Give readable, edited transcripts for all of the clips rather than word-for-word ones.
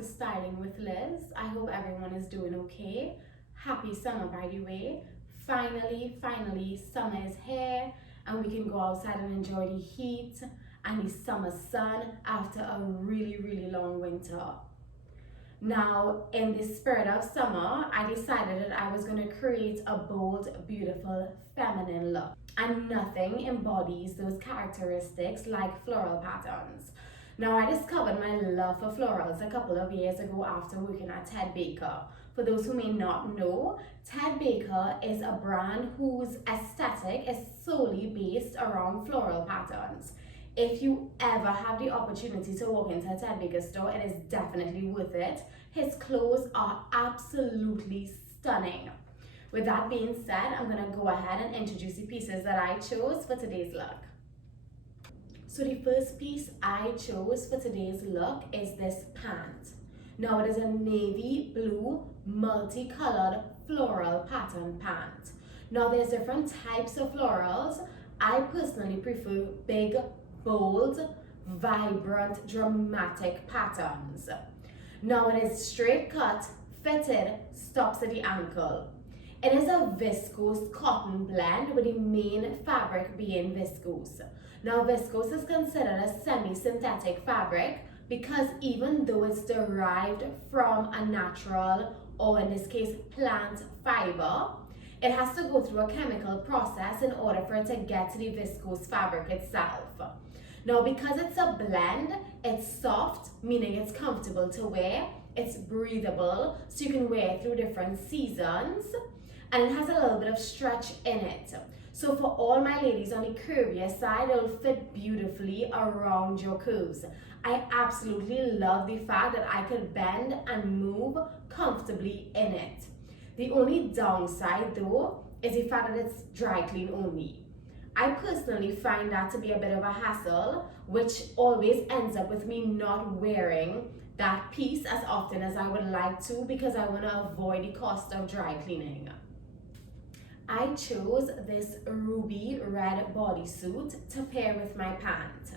to Styling with Liz. I hope everyone is doing okay. Happy summer, by the way. Finally, summer is here and we can go outside and enjoy the heat and the summer sun after a really long winter. Now, in the spirit of summer, I decided that I was going to create a bold, beautiful, feminine look. And nothing embodies those characteristics like floral patterns. Now, I discovered my love for florals a couple of years ago after working at Ted Baker. For those who may not know, Ted Baker is a brand whose aesthetic is solely based around floral patterns. If you ever have the opportunity to walk into a Ted Baker store, it is definitely worth it. His clothes are absolutely stunning. With that being said, I'm going to go ahead and introduce the pieces that I chose for today's look. So the first piece I chose for today's look is this pant. Now it is a navy blue multicolored floral pattern pant. Now there's different types of florals. I personally prefer big, bold, vibrant, dramatic patterns. Now it is straight cut, fitted, stops at the ankle. It is a viscose cotton blend with the main fabric being viscose. Now viscose is considered a semi-synthetic fabric because even though it's derived from a natural, or in this case plant fiber, it has to go through a chemical process in order for it to get to the viscose fabric itself. Now because it's a blend, it's soft, meaning it's comfortable to wear, it's breathable, so you can wear it through different seasons, and it has a little bit of stretch in it. So for all my ladies on the curvier side, it'll fit beautifully around your curves. I absolutely love the fact that I could bend and move comfortably in it. The only downside though is the fact that it's dry clean only. I personally find that to be a bit of a hassle, which always ends up with me not wearing that piece as often as I would like to because I want to avoid the cost of dry cleaning. I chose this ruby red bodysuit to pair with my pant.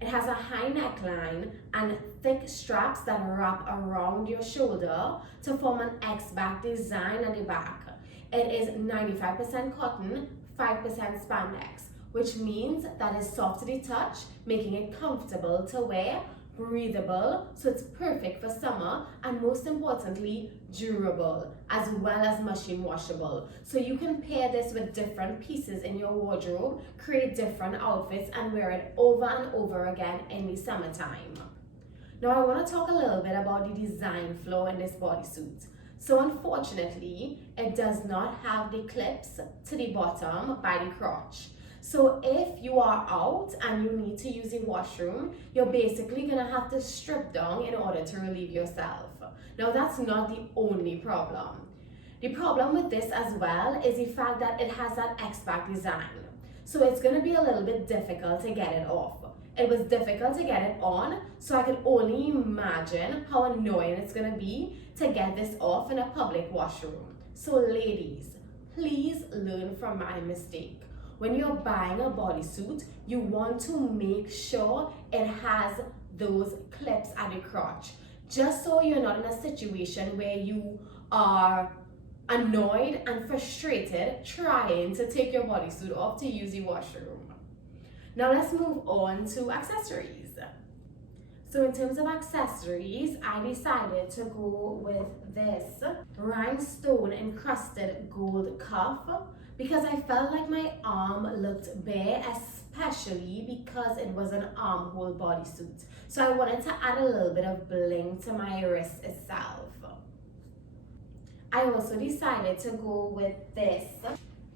It has a high neckline and thick straps that wrap around your shoulder to form an X-back design at the back. It is 95% cotton, 5% spandex, which means that it's soft to the touch, making it comfortable to wear, breathable, so it's perfect for summer, and most importantly, durable, as well as machine washable. So you can pair this with different pieces in your wardrobe, create different outfits, and wear it over and over again in the summertime. Now I want to talk a little bit about the design flaw in this bodysuit. So unfortunately, it does not have the clips to the bottom by the crotch. So if you are out and you need to use the washroom, you're basically gonna have to strip down in order to relieve yourself. Now that's not the only problem. The problem with this as well is the fact that it has that X-back design. So it's gonna be a little bit difficult to get it off. It was difficult to get it on, so I could only imagine how annoying it's gonna be to get this off in a public washroom. So ladies, please learn from my mistake. When you're buying a bodysuit, you want to make sure it has those clips at the crotch, just so you're not in a situation where you are annoyed and frustrated trying to take your bodysuit off to use the washroom. Now let's move on to accessories. So in terms of accessories, I decided to go with this rhinestone encrusted gold cuff because I felt like my arm looked bare, especially because it was an armhole bodysuit. So I wanted to add a little bit of bling to my wrist itself. I also decided to go with this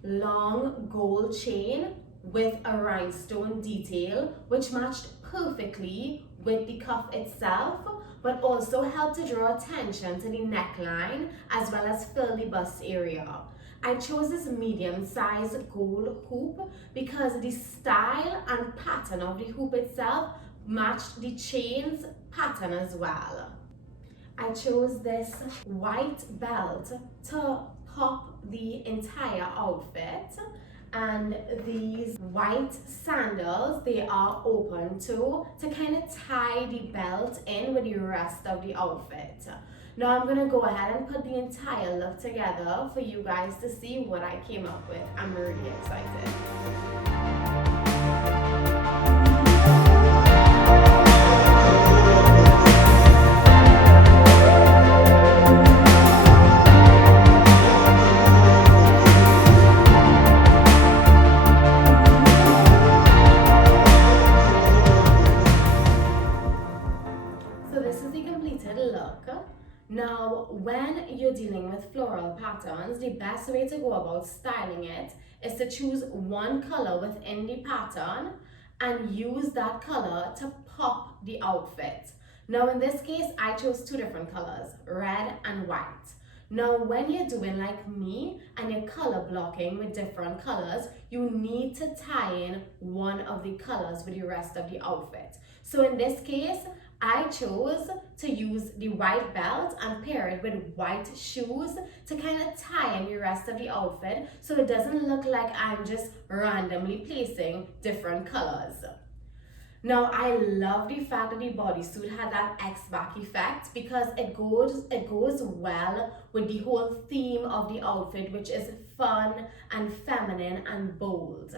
long gold chain with a rhinestone detail, which matched perfectly with the cuff itself, but also helped to draw attention to the neckline as well as fill the bust area. I chose this medium-sized gold hoop because the style and pattern of the hoop itself matched the chain's pattern as well. I chose this white belt to pop the entire outfit, And these white sandals, they are open to kind of tie the belt in with the rest of the outfit. Now I'm gonna go ahead and put the entire look together for you guys to see what I came up with. I'm really excited. So this is the completed look. Now, when you're dealing with floral patterns, the best way to go about styling it is to choose one color within the pattern and use that color to pop the outfit. Now, in this case, I chose two different colors, red and white. Now, when you're doing like me and you're color blocking with different colors, you need to tie in one of the colors with the rest of the outfit. So in this case, I chose to use the white belt and pair it with white shoes to kind of tie in the rest of the outfit so it doesn't look like I'm just randomly placing different colors. Now, I love the fact that the bodysuit had that X-back effect because it goes well with the whole theme of the outfit, which is fun and feminine and bold.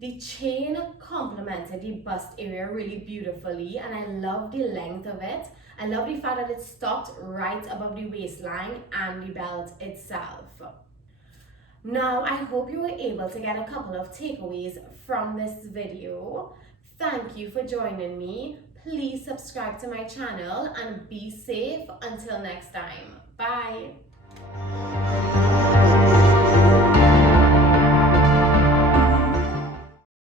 The chain complemented the bust area really beautifully, and I love the length of it. I love the fact that it stopped right above the waistline and the belt itself. Now, I hope you were able to get a couple of takeaways from this video. Thank you for joining me. Please subscribe to my channel and be safe until next time. Bye.